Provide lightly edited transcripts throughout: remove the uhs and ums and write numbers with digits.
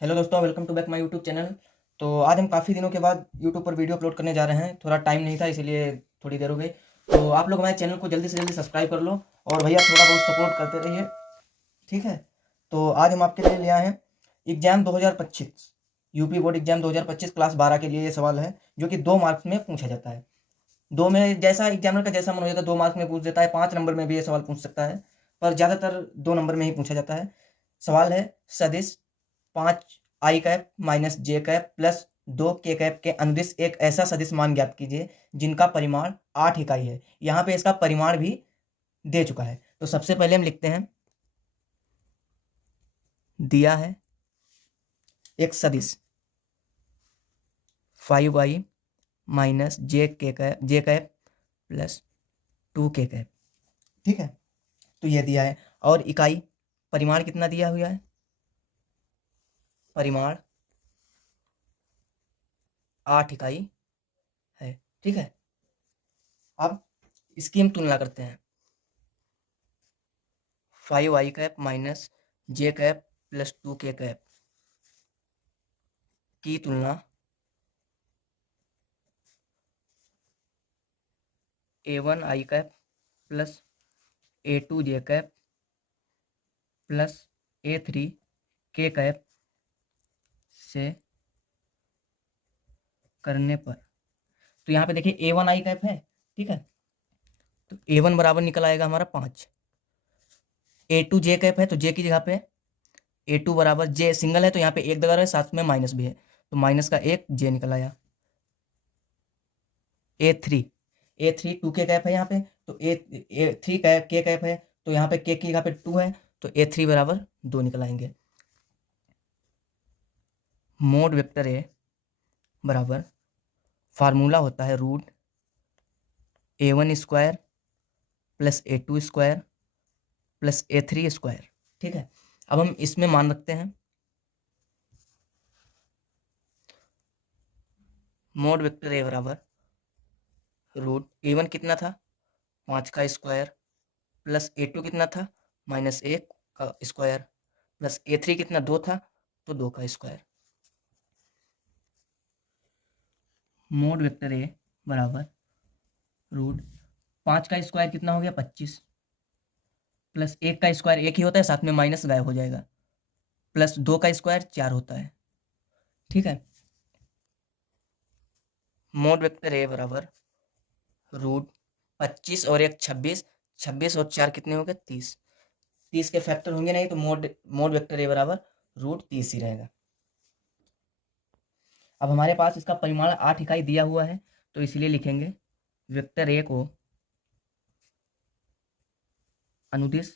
Hello दोस्तों, welcome to back my YouTube channel. तो आज हम काफ़ी दिनों के बाद यूट्यूब पर वीडियो अपलोड करने जा रहे हैं। थोड़ा टाइम नहीं था, इसीलिए थोड़ी देर हो गई। तो आप लोग हमारे चैनल को जल्दी से जल्दी सब्सक्राइब कर लो और भैया थोड़ा बहुत सपोर्ट करते रहिए, ठीक है। तो आज हम आपके लिए ले आए हैं exam 2025, UP board exam 2025 class 12 के लिए। ये सवाल है जो कि 2 मार्क्स में पूछा जाता है। दो में जैसा एग्जामिनर का जैसा मन हो जाता है, 2 मार्क्स में पूछ देता है, 5 नंबर में भी ये सवाल पूछ सकता है, पर ज़्यादातर 2 नंबर में ही पूछा जाता है। सवाल है सदिश 5 i cap - j cap plus 2 k cap के अनुदिश एक ऐसा सदिश मान ज्ञात कीजिए जिनका परिमाण 8 इकाई है। यहाँ पे इसका परिमाण भी दे चुका है। तो सबसे पहले हम लिखते हैं, दिया है एक सदिश 5i - j cap plus 2 k cap, ठीक है। तो ये दिया है और इकाई परिमाण कितना दिया हुआ है, परिमाण 8 इकाई है, ठीक है। अब इसकी हम तुलना करते हैं, 5i cap - j cap plus 2k cap की तुलना a1i cap plus a2j cap plus a3k cap से करने पर, तो यहाँ पे देखिए a1i कैप है, ठीक है। तो a1 बराबर निकल आएगा हमारा 5। a2j कैप है तो j की जगह पे a2 बराबर j सिंगल है तो यहाँ पे एक जगह है, साथ में माइनस भी है, तो माइनस का एक j निकल आया। a3 2k कैप है यहाँ पे, तो a3 k कैप है, तो यहाँ पे k की जगह पे 2 है, तो a3 बराबर 2 निकल आएंगे। मोड वेक्टर ए बराबर फार्मूला होता है root a1 square plus a2 square plus a3 square, ठीक है। अब हम इसमें मान रखते हैं, मोड वेक्टर ए बराबर रूट a1 कितना था 5 का स्क्वायर प्लस a2 कितना था -1 का स्क्वायर प्लस a3 कितना 2 था तो 2 का स्क्वायर। मोड वेक्टर ए बराबर रूट 5 का स्क्वायर कितना हो गया 25 प्लस 1 का स्क्वायर 1 ही होता है, साथ में माइनस गायब हो जाएगा, प्लस 2 का स्क्वायर 4 होता है, ठीक है। मोड वेक्टर ए बराबर रूट 25 और 1 26, 26 और 4 कितने हो गए 30, 30 के फैक्टर होंगे नहीं, तो मोड वेक्टर ए बराबर रूट 30 ही रहेगा। अब हमारे पास इसका परिमाण 8 इकाई दिया हुआ है, तो इसलिए लिखेंगे वेक्टर ए को अनुदिश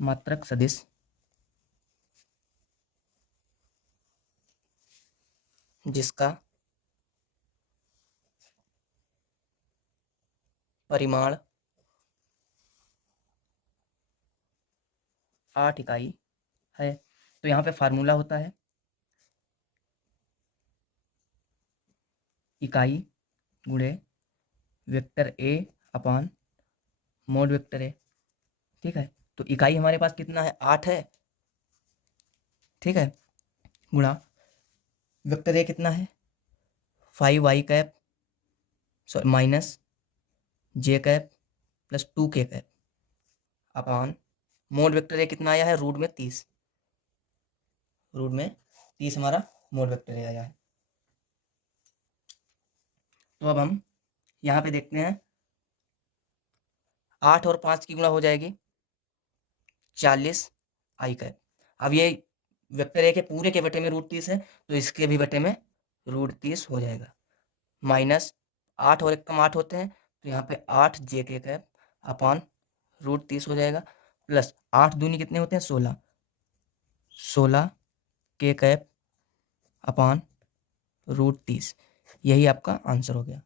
मात्रक सदिश जिसका परिमाण 8 इकाई है। तो यहाँ पे फार्मूला होता है इकाई गुणे vector A upon mod vector A, ठीक है। तो इकाई हमारे पास कितना है 8 है, ठीक है, गुणा वेक्टर ए कितना है 5i cap sorry -j cap plus 2k cap upon mod vector A कितना आया है रूट में 30, रूट में 30 हमारा मोड वेक्टर ए आया है। तो अब हम यहाँ पे देखते हैं, 8 और 5 की गुणा हो जाएगी 40i कैप। अब ये वेक्टर ए के पूरे के बटे में रूट 30 है, तो इसके भी बटे में रूट 30 हो जाएगा। माइनस 8 और 1 कम 8 होते हैं, तो यहाँ पे 8j कैप अपान रूट 30 हो जाएगा, प्लस 8 दूनी कितने होते हैं 16, 16k कैप अपान रूट 30, यही आपका आंसर हो गया।